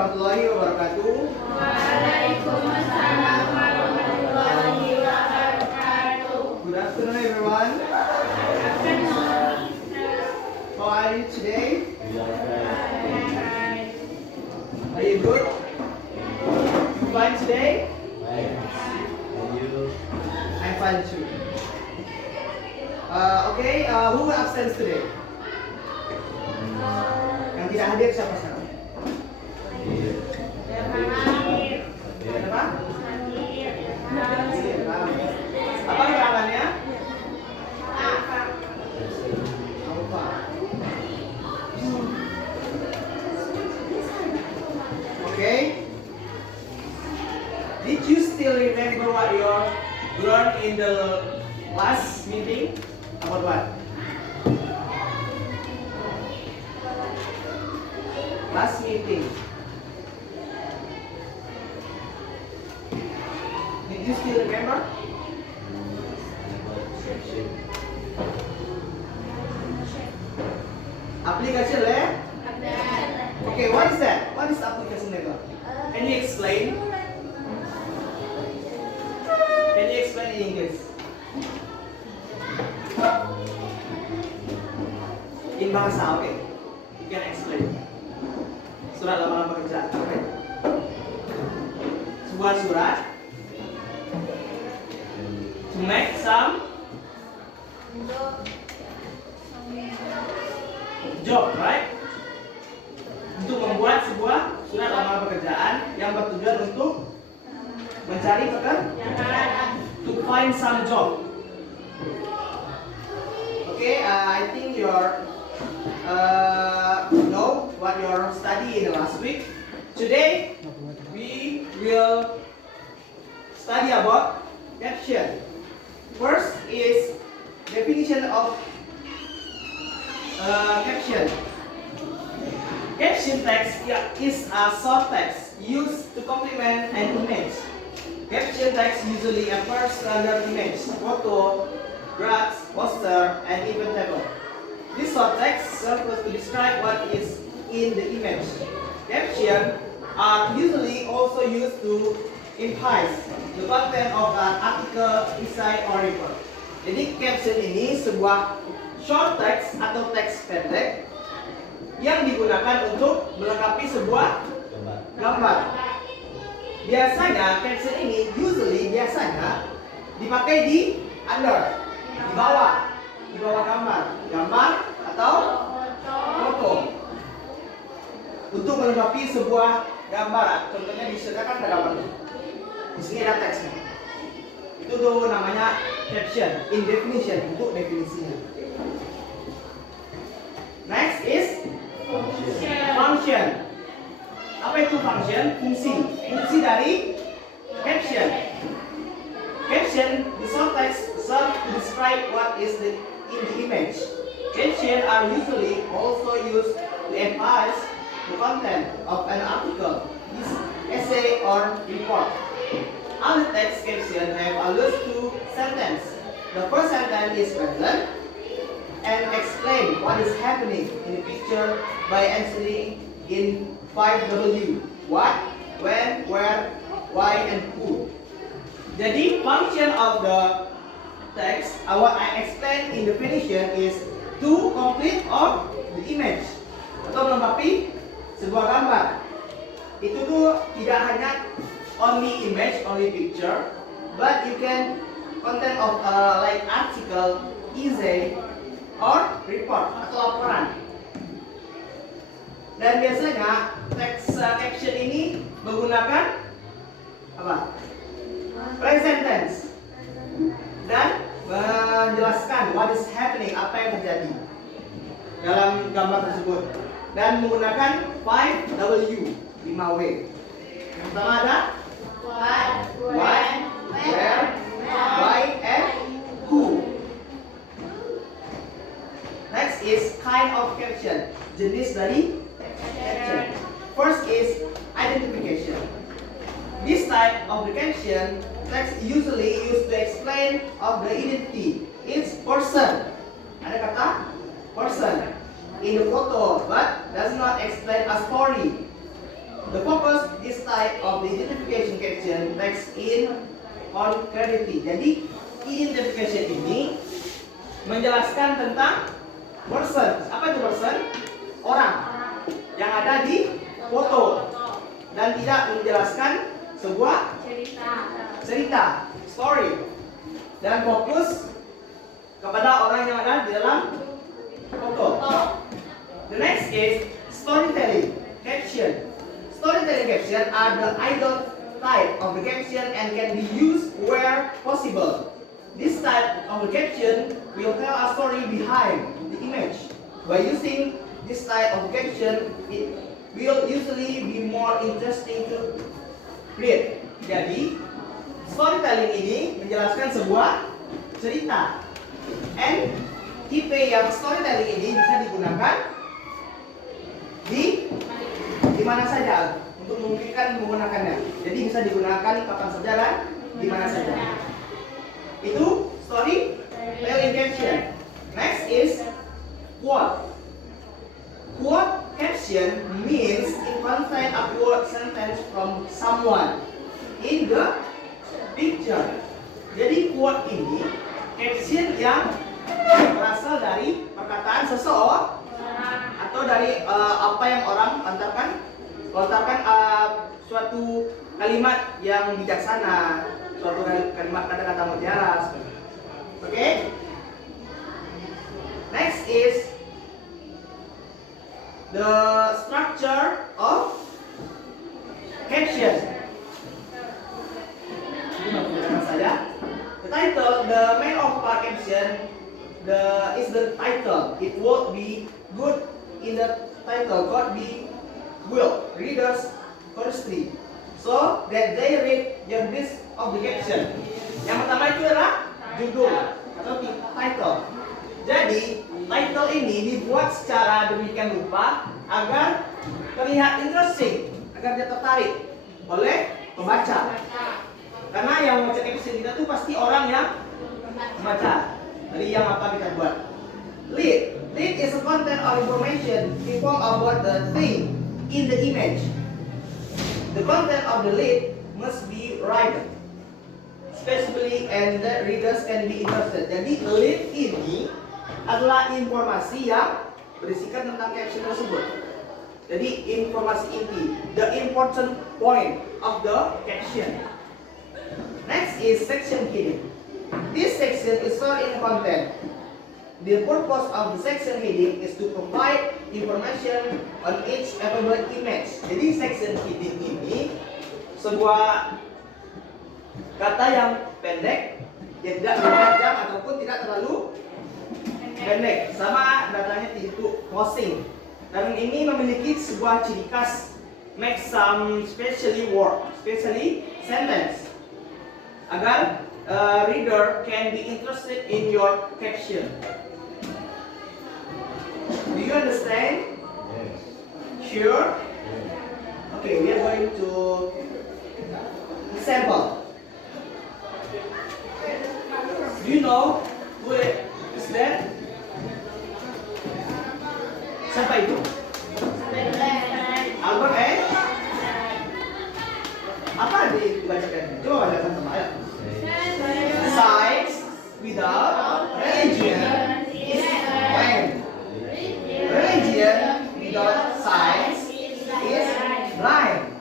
warahmatullahi wabarakatuh. Waalaikumsalam warahmatullahi wabarakatuh. Good afternoon, everyone. How are you today? Are you good? You fine today? I'm fine too. Okay, who will absent today? Yang tidak hadir siapa sekarang? Kenapa? Apa keterangannya? Apa? Okay. Did you still remember what you learned in the last meeting? About what? Last meeting. Did you still remember? Application layer? Okay, what is that? What is application layer? Can you explain? Can you explain in English? In bahasa, okay? You can explain. Surat lamaran pekerjaan, okay? Sebuah surat to make some job, right? Untuk membuat sebuah surat lamaran pekerjaan yang bertujuan untuk mencari pekerjaan, to find some job. Okay, I think you're know what you're studying in the last week. Today we will study about caption. First is definition of caption. Caption text is a short text used to complement an image. Caption text usually appears under image, photo, graphs, poster, and even table. This short text serves to describe what is in the image. Captions are usually also used to imply the content of an article, essay, or report. Jadi caption ini sebuah short text atau teks pendek yang digunakan untuk melengkapi sebuah gambar. Biasanya caption ini biasanya dipakai di under, di bawah gambar atau foto untuk melengkapi sebuah gambar. Contohnya disediakan ada gambar. Di sini ada teksnya. Itu tuh namanya caption. In definition, untuk definisinya. Next is function. Apa itu function? Fungsi dari caption. Caption, the short text serves to describe what is in the image. Captions are usually also used to emphasize the content of an article, essay, or report. Other text captions have allude to sentence. The first sentence is present and explain what is happening in the picture by answering in 5W: what, when, where, why, and who. Jadi function of the text, what I explained in definition is to complete of the image atau melengkapi sebuah gambar. Itu tuh tidak hanya only image, only picture, but you can content of like article, essay, or report atau laporan. Dan biasanya teks caption ini menggunakan apa? Present tense dan menjelaskan what is happening, apa yang terjadi dalam gambar tersebut, dan menggunakan 5W, 5W. Yang pertama ada what, when, where, why, and who. Next is kind of caption, jenis dari caption. First is identification. This type of the caption text usually used to explain of the identity. It's person. Ada kata person in the photo, but does not explain a story. The in concretity. Jadi identification ini menjelaskan tentang person. Apa itu person? Orang yang ada di foto dan tidak menjelaskan sebuah cerita, story, dan fokus kepada orang yang ada di dalam foto. The next is storytelling caption. Storytelling caption are the idle type of the caption and can be used where possible. This type of the caption will tell a story behind the image. By using this type of caption, it will usually be more interesting to read. Jadi, storytelling ini menjelaskan sebuah cerita. And tipe yang storytelling ini bisa digunakan di mana saja untuk memungkinkan menggunakannya. Jadi bisa digunakan kapan saja dan di mana saja. Itu storytelling caption. Next is quote. Quote caption means it contains a quote sentence from someone in the picture. Jadi quote ini caption yang berasal dari perkataan seseorang atau dari apa yang orang lontarkan suatu kalimat yang bijaksana, suatu kalimat kata-kata mutiara. Oke? Next is the structure of caption. The title, the main of our caption, is the title. It would be good in the title. God be will readers curiosity, so that they read the rest of the caption. Yang pertama itu adalah judul atau title. Jadi title ini dibuat secara demikian rupa agar terlihat interesting, agar dia tertarik oleh pembaca. Karena yang membaca caption kita tuh pasti orang yang membaca. Dari yang apa kita buat. Lead is a content or information inform about the thing in the image. The content of the lead must be right, specifically, and the readers can be interested. Jadi lead ini adalah informasi yang berisikan tentang caption tersebut. Jadi informasi inti, the important point of the caption. Next is section heading. This section is stored in content. The purpose of the section heading is to provide information on each available image. Jadi section heading ini sebuah kata yang pendek, yang tidak panjang ataupun tidak terlalu pendek. Sama datanya itu closing. Dan ini memiliki sebuah ciri khas, make some specially word, specially sentence, agar reader can be interested in your caption. Do you understand? Yes. Sure? Okay, we are going to example. Do you know who is that? Siapa itu? Albert Einstein. Apa dibacakan? Coba bacakan sama ayat. Science without religion is blind. Religion without science is blind.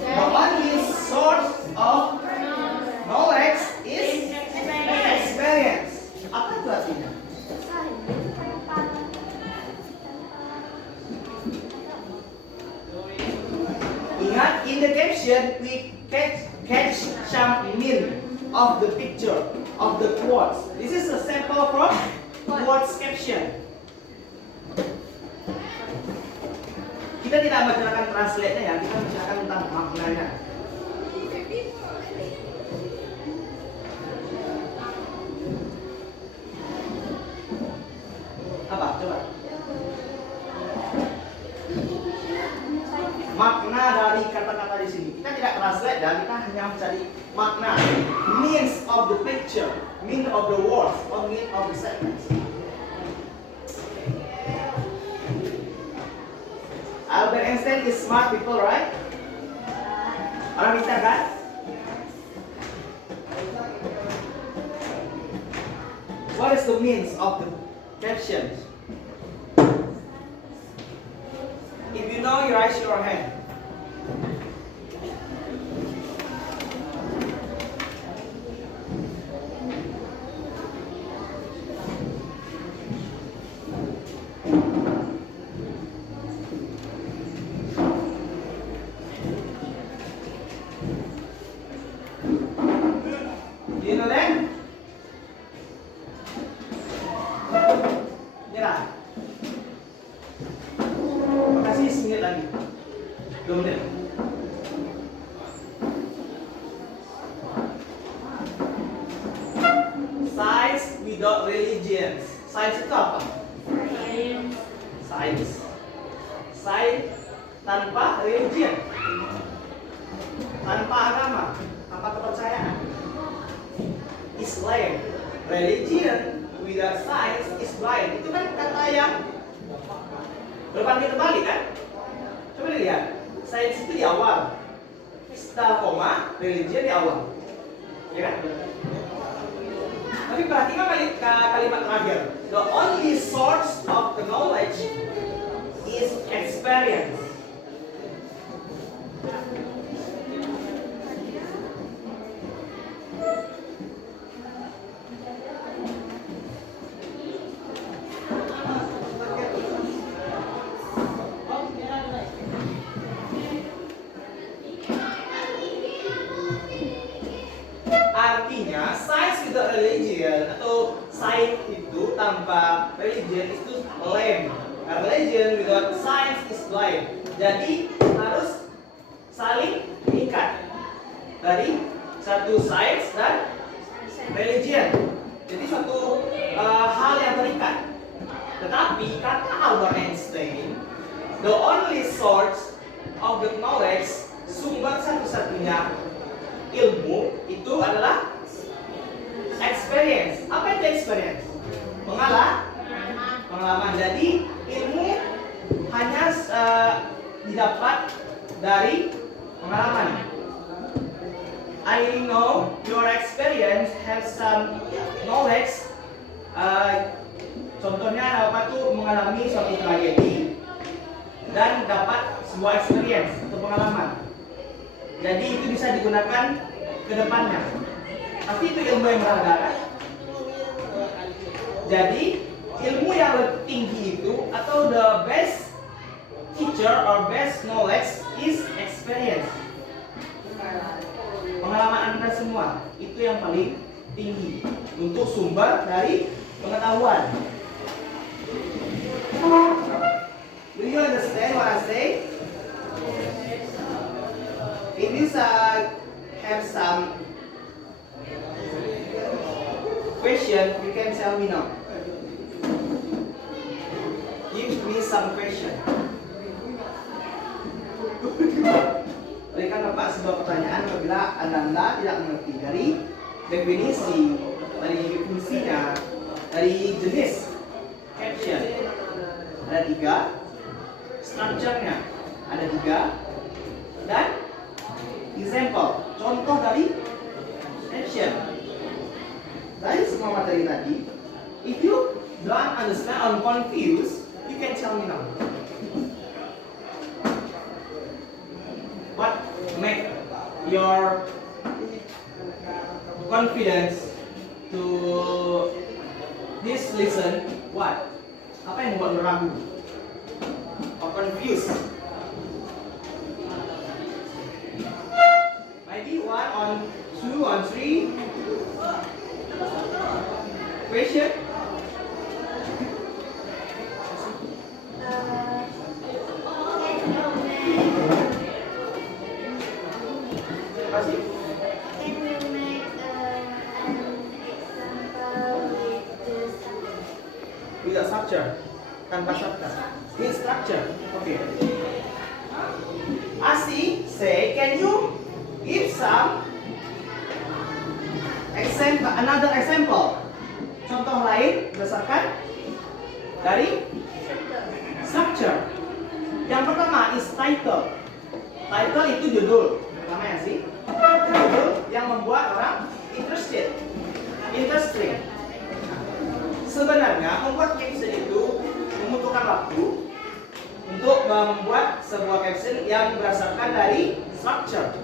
The only source of knowledge is experience. Apa itu artinya? Ingat, in the caption we catch some meaning of the picture, of the quotes. This is a sample from quotes caption. Kita tidak membicarakan translate-nya ya, kita membicarakan tentang maknanya. Apa? Coba. Makna dari kata-kata di sini. Kita tidak translate dan kita hanya mencari makna, means of the picture, meaning of the words, or meaning of the sentence. Albert Einstein is smart people, right? Orang pintar kan? What is the means of the caption? If you know, you raise your hand. Do you know that? Nyerah. Makasih, semenit lagi. 2 menit. Science without religions. Science itu apa? Science. Science tanpa religion. Tanpa agama, tanpa kepercayaan. Islam. Religion without science is blind. Itu kan kata yang berbanding terbalik kan? Coba lihat. Science itu di awal. Setelah koma, religion di awal. Ya kan? Tapi perhatikan kalimat terakhir. The only source of the knowledge is experience. Artinya, science without religion atau science itu tanpa religion itu lame. Religion without science is blind. Jadi harus saling mengikat dari satu science dan religion. Jadi suatu hal yang terikat. Tetapi kata Albert Einstein, the only source of the knowledge, sumber satu-satunya ilmu itu adalah experience. Apa itu experience? Pengalaman. Jadi ilmu hanya didapat dari pengalaman. I know your experience has some knowledge. Contohnya apa tuh mengalami suatu tragedi dan dapat sebuah experience atau pengalaman. Jadi itu bisa digunakan ke depannya. Tapi itu ilmu yang berharga kan? Jadi ilmu yang lebih tinggi itu atau the best teacher or best knowledge is experience. Pengalaman Anda semua itu yang paling tinggi untuk sumber dari pengetahuan. Do you understand what I say? If you have some question, you can tell me now. Give me some question. Berikan Bapak sebuah pertanyaan apabila Anda tidak mengerti dari definisi, dari fungsinya, dari jenis caption. Ada 3, structure-nya ada 3, dan example, contoh dari caption. Dari semua materi tadi, if you don't understand or confused, you can tell me now. What make your confidence to this lesson? What? Apa yang membuat ragu or confused? Maybe 1 on 2 on 3 question. Can you make an example With a structure. Tanpa structure. With structure. Okay. Asi say, can you give some example, another example? Contoh lain berdasarkan dari structure. Yang pertama is title. Title itu judul. Pertama ya sih. Judul yang membuat orang interested, interesting. sebenarnya membuat caption itu membutuhkan waktu untuk membuat sebuah caption yang berdasarkan dari structure.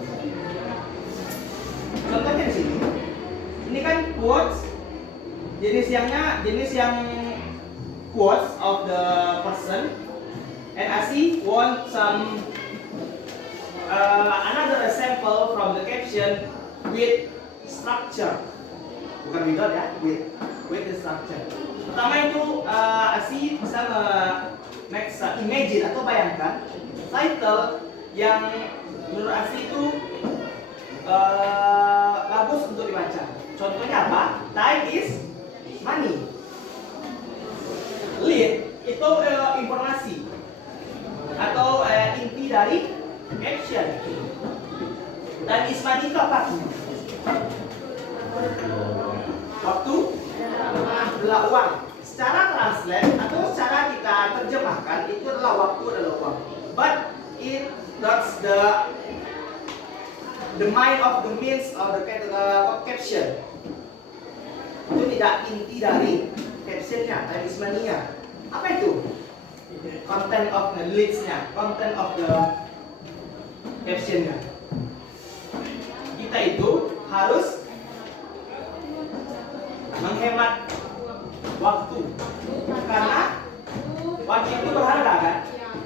Contohnya di sini. Ini kan quotes, jenis yang quotes of the person, and I see want some another example from the caption with structure. Bukan without ya, with the structure. Pertama itu Asi bisa imagine atau bayangkan title yang menurut Asi itu bagus untuk dibaca. Contohnya apa? Time is money. Lead itu informasi atau inti dari caption. Time is money itu apa? Waktu adalah uang. Secara translate atau secara kita terjemahkan itu adalah waktu adalah uang. But that's the mind of the means of the caption. Itu tidak inti dari captionnya, time is money-nya. Apa itu? Content of the leads-nya, content of the captionnya. Kita itu harus menghemat waktu, karena waktu itu berharga kan,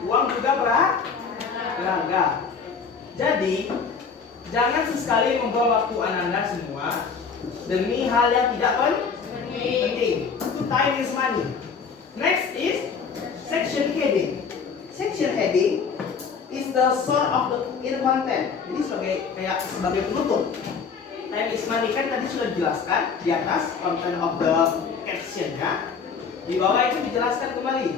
uang juga berharga. Jadi jangan sesekali membuang waktu Anda semua demi hal yang tidak penting. Itu time is money. Next is section heading. Section heading is the source of the inner content. Jadi sebagai penutup. Time is money kan tadi sudah dijelaskan di atas content of the caption-nya. Di bawah itu dijelaskan kembali.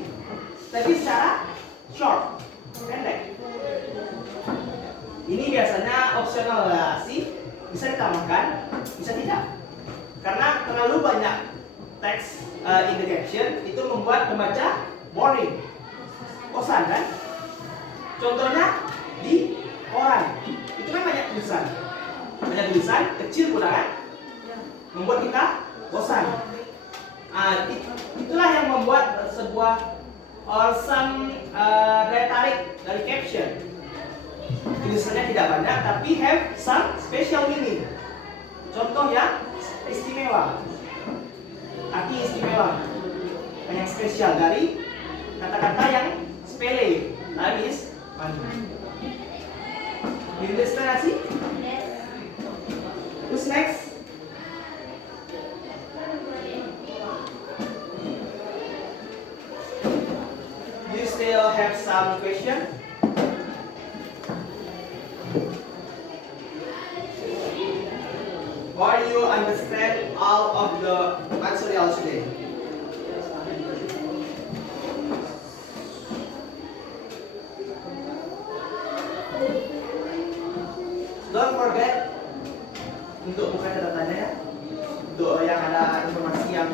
Tapi secara short, pendek. Ini biasanya optional sih, bisa ditambahkan, bisa tidak. Karena terlalu banyak teks in the caption itu membuat pembaca boring, bosan kan? Contohnya di koran, itu kan banyak tulisan kecil pula kan, membuat kita bosan. Itulah yang membuat sebuah some daya tarik dari caption. Tulisannya tidak banyak tapi have some special meaning. Contoh yang istimewa, arti istimewa, yang spesial dari kata-kata yang sepele. Time is money. Ilustrasi? Who's next? Do you still have some question? Or you understand all of the material today? Don't forget untuk buka catatannya ya. Untuk yang ada informasi yang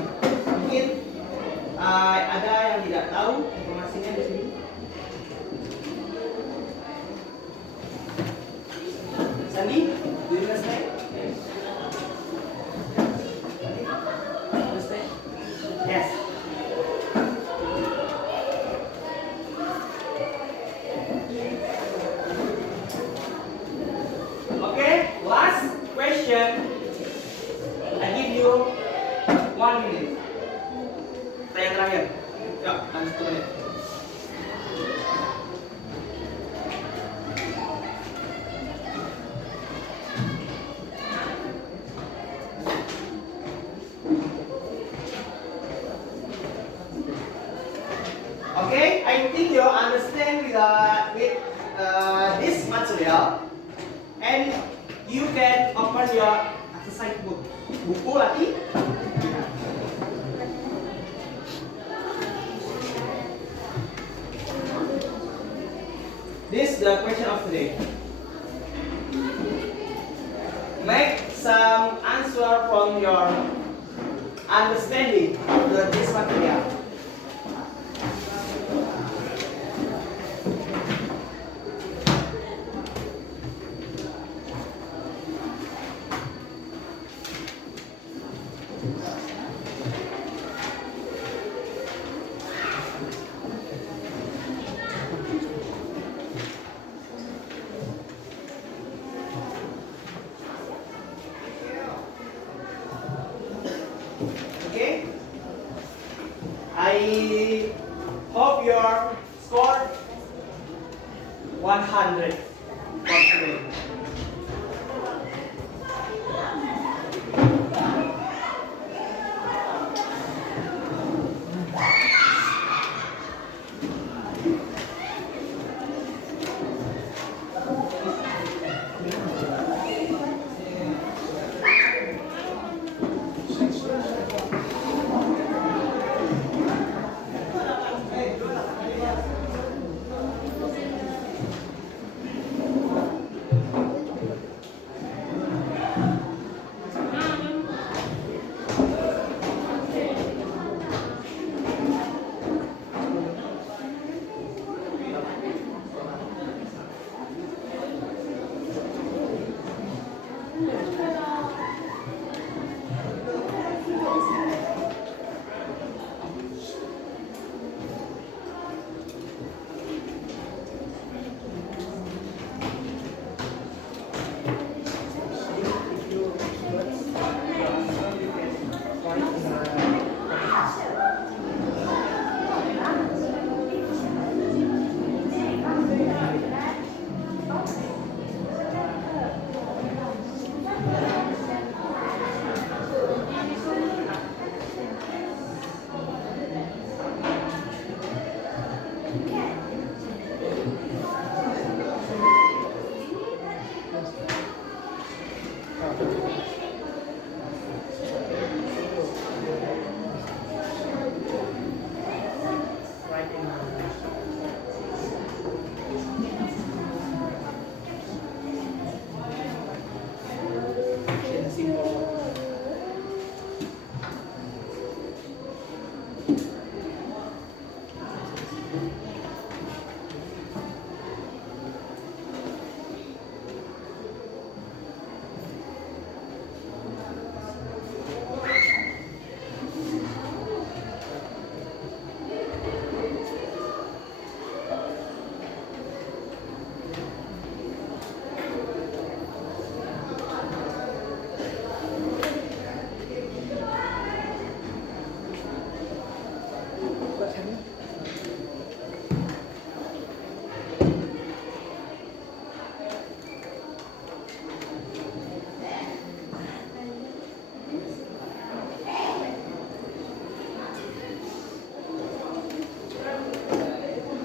mungkin ada yang tidak tahu informasinya di sini. Sandy, do you understand? Understand? Yes. Okay, last question. I give you 1 minute. Pertanyaan terakhir. Ya, lanjut 1 menit. Okay, I think you understand with this material, and you can open your exercise book. Buku lagi. This is the question of today. Make some answer from your understanding of this material. 100 for today.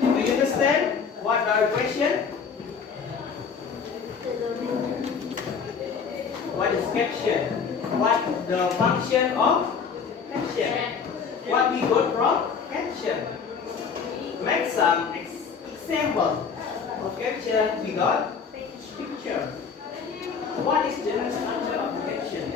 Do you understand what are question? What is caption? What the function of caption? What we got from caption? Make some example of caption. We got picture. What is general structure of caption?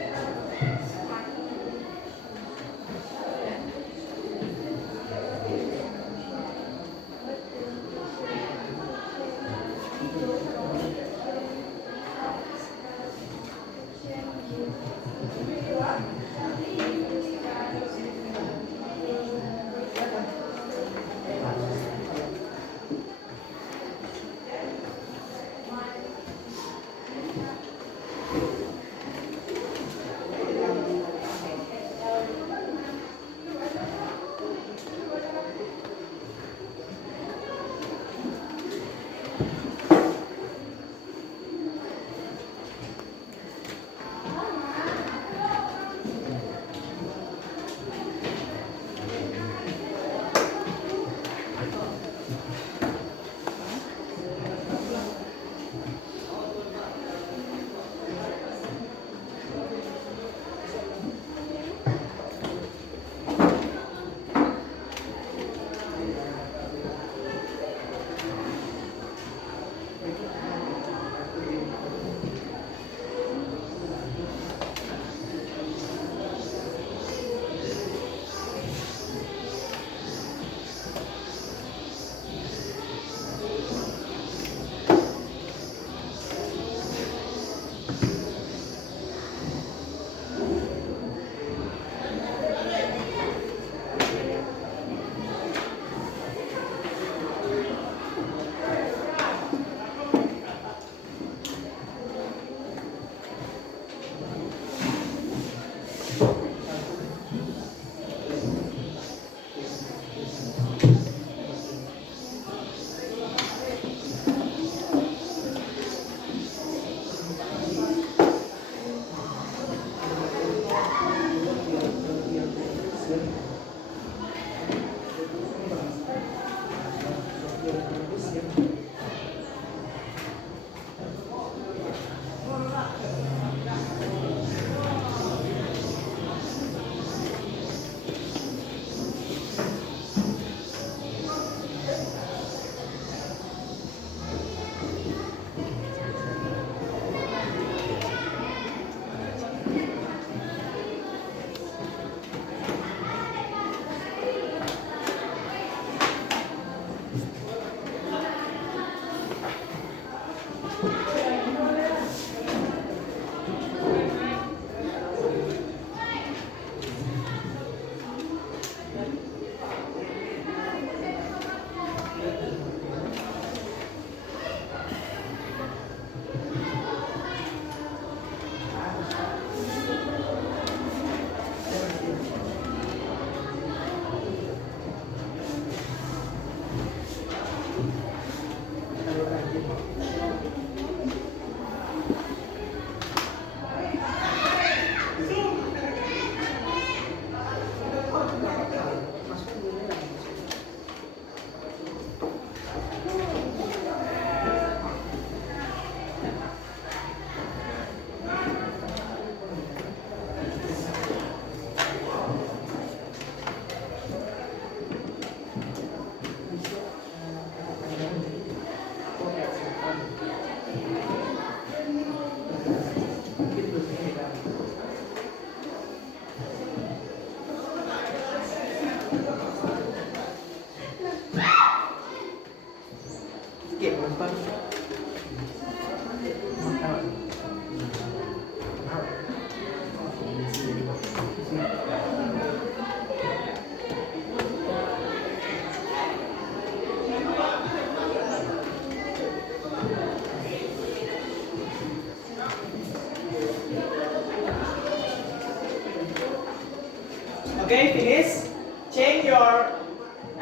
Okay, finish. Change your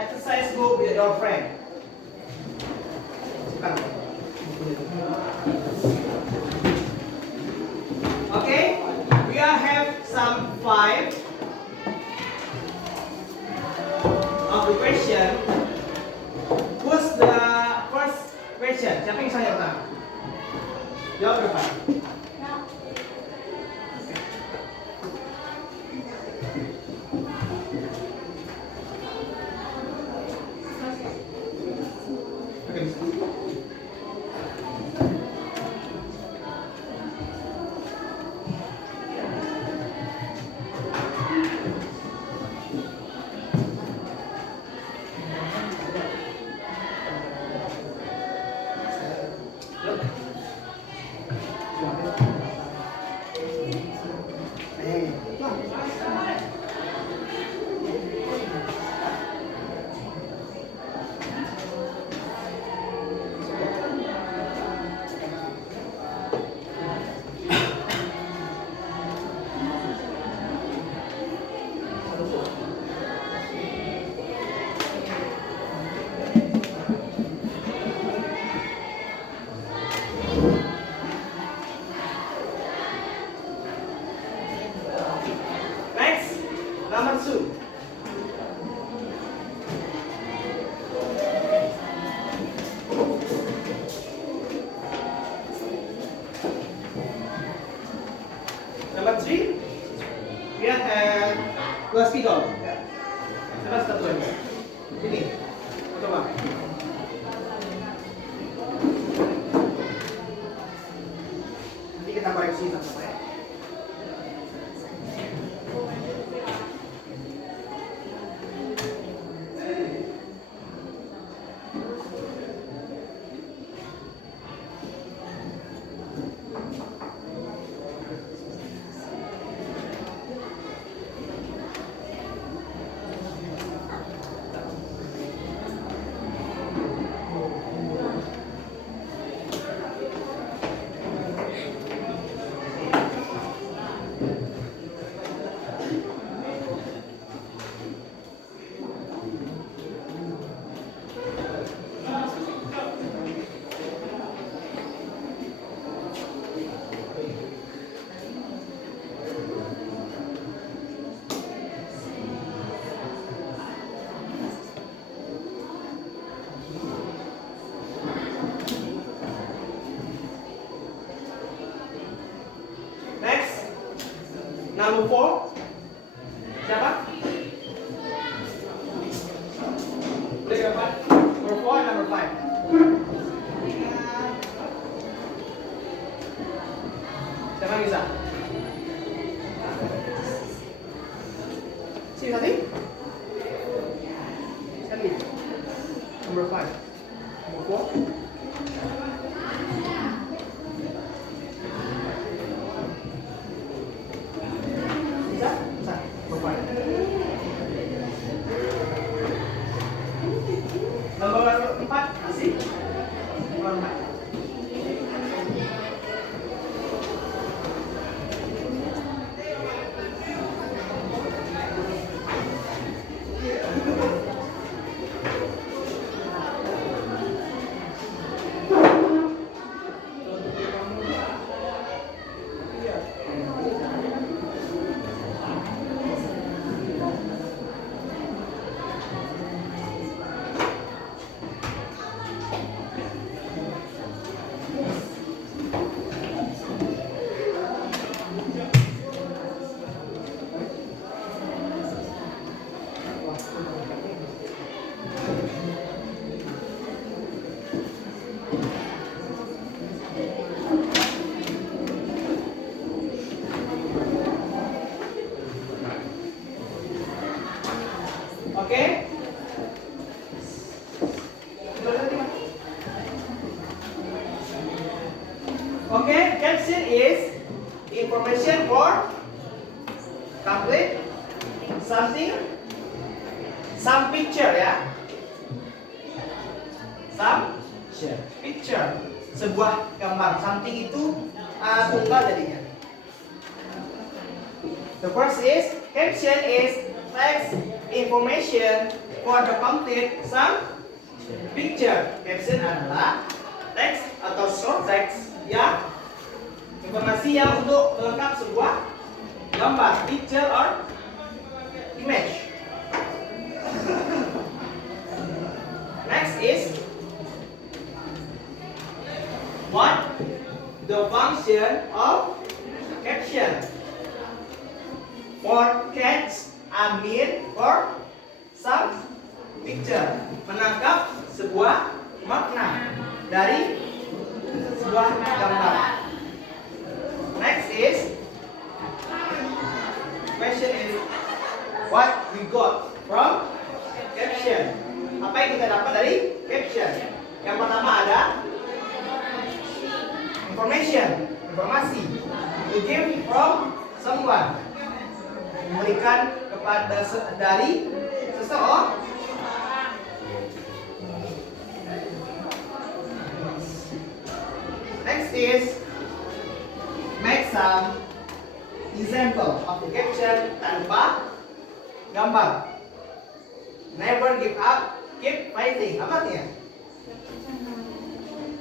exercise book with your friend. Okay, we are have some 5 of the question. Who's the first question? Siapa yang saya pertama? Jawab berapa? Number 2. Number 3. We have dua spidol. Terus satu lagi. Ini. Coba. Nanti kita koreksi satu-satu ya. Number 4. Siapa? Boleh dapat? Number 4, number 5. Siapa yang bisa? Sini tadi? Sini. Number 5. Number 4. Nomor 4 masih? Nomor 4. Okay, caption is information for complete something, some picture ya, some picture, sebuah gambar. Something itu tunggal jadinya. The first is caption is text information for the complete some picture. Caption adalah teks atau short text yang informasi yang untuk melengkap sebuah gambar, picture or image. Next is what the function of caption. For catch a mean or some picture, menangkap sebuah makna dari sebuah gambar. Next is question is what we got from caption. Apa yang kita dapat dari caption? Yang pertama ada information, informasi. To give from someone, memberikan kepada dari seseorang. Next is make some example of the caption tanpa gambar. Never give up, keep fighting. Apa artinya?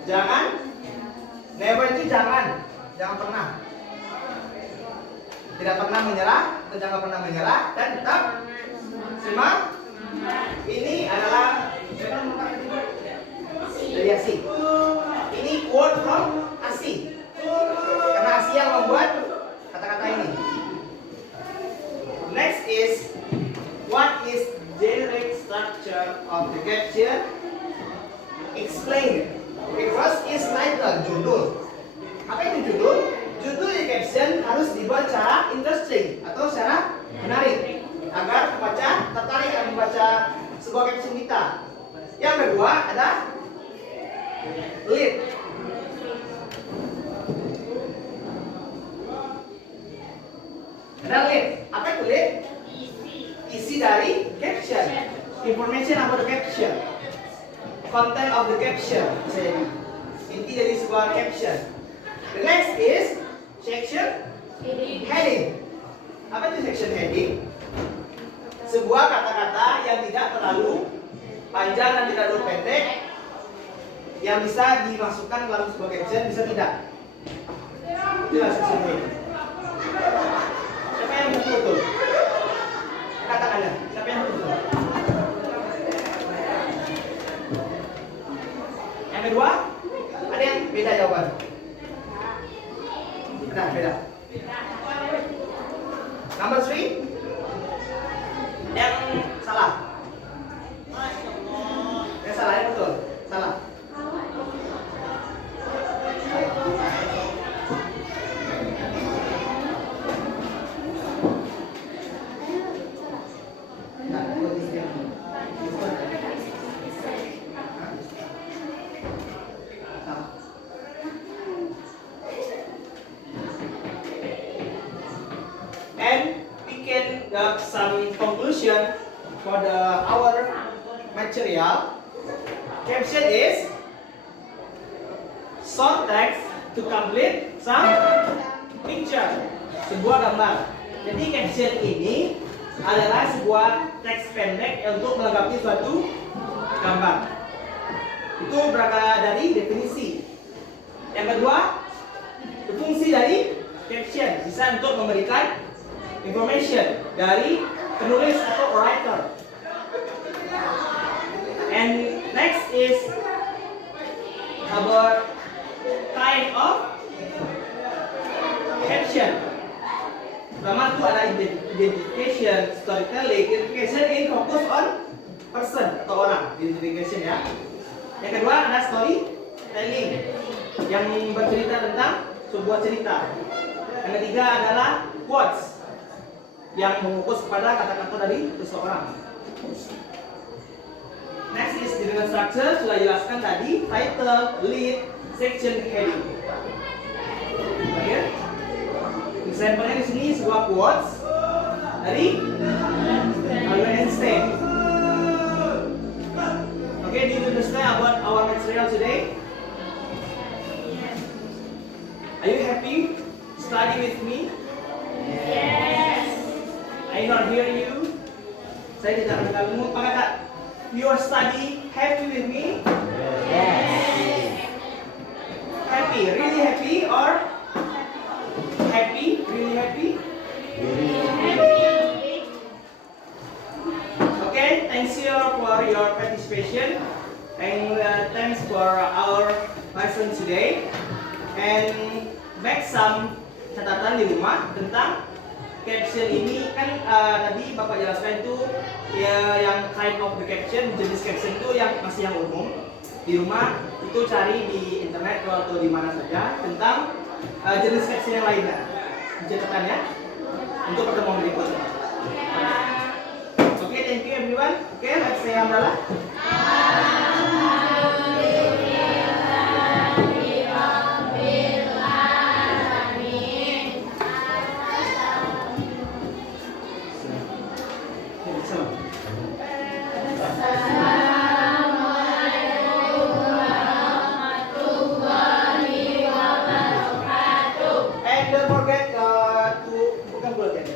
Jangan. Never itu jangan pernah. Tidak pernah menyerah atau jangan pernah menyerah dan tetap semangat. Ini adalah dari Asi. Ini quote from Asi. Karena Asi yang membuat kata-kata ini. Next is what is generic structure of the caption? Explain. Okay, first is title, judul. Apa itu judul? Judul di caption harus dibuat secara interesting atau secara menarik agar pembaca tertarik akan membaca sebuah caption kita. Yang kedua ada lead. Ada lead. Apa itu lead? Isi dari caption. Information about the caption. Content of the caption. Inti dari sebuah caption. The next is section heading. Apa itu section heading? Sebuah kata-kata yang tidak terlalu panjang dan tidak terlalu pendek, yang bisa dimasukkan dalam sebuah caption, bisa tidak. Itulah section heading. Siapa yang betul-betul? Katakan Anda, siapa yang betul-betul? Yang kedua, ada yang beda jawaban? Beda. Number 3, yang salah. Yang salah, yang betul. Salah. Some conclusion for our material. Caption is short text to complete some picture. Sebuah gambar. Jadi caption ini adalah sebuah teks pendek untuk melengkapi suatu gambar. Itu berangkat dari definisi. Yang kedua, fungsi dari caption bisa untuk memberikan information dari penulis atau writer. And next is about kind of caption. Pertama itu ada identification, storytelling. Identification ini fokus on person atau orang, identification ya. Yang kedua ada storytelling yang bercerita tentang sebuah cerita. Yang ketiga adalah quotes yang mengukus pada kata-kata dari seseorang. Next is dengan structure, sudah jelaskan tadi, title, lead, section, heading. Baik. Example-nya di sini sebuah quotes dari Albert Einstein. Okay, do you understand about our material today? Are you happy to study with me? I not hear you. Saya tidak mendengarmu. Apakah kak, you are study happy with me? Happy, really happy or happy, really happy? Okay, thanks you for your participation and thanks for our lesson today. And make some catatan di rumah tentang caption ini kan tadi Bapak jelaskan itu ya yang kind of the caption, jenis caption itu yang masih yang umum. Di rumah itu cari di internet atau di mana saja tentang jenis caption yang lainnya. Dicatatkan ya untuk pertemuan berikutnya. Oke, thank you everyone. Oke, let's say hamdalah. And don't forget to bukan bulletin.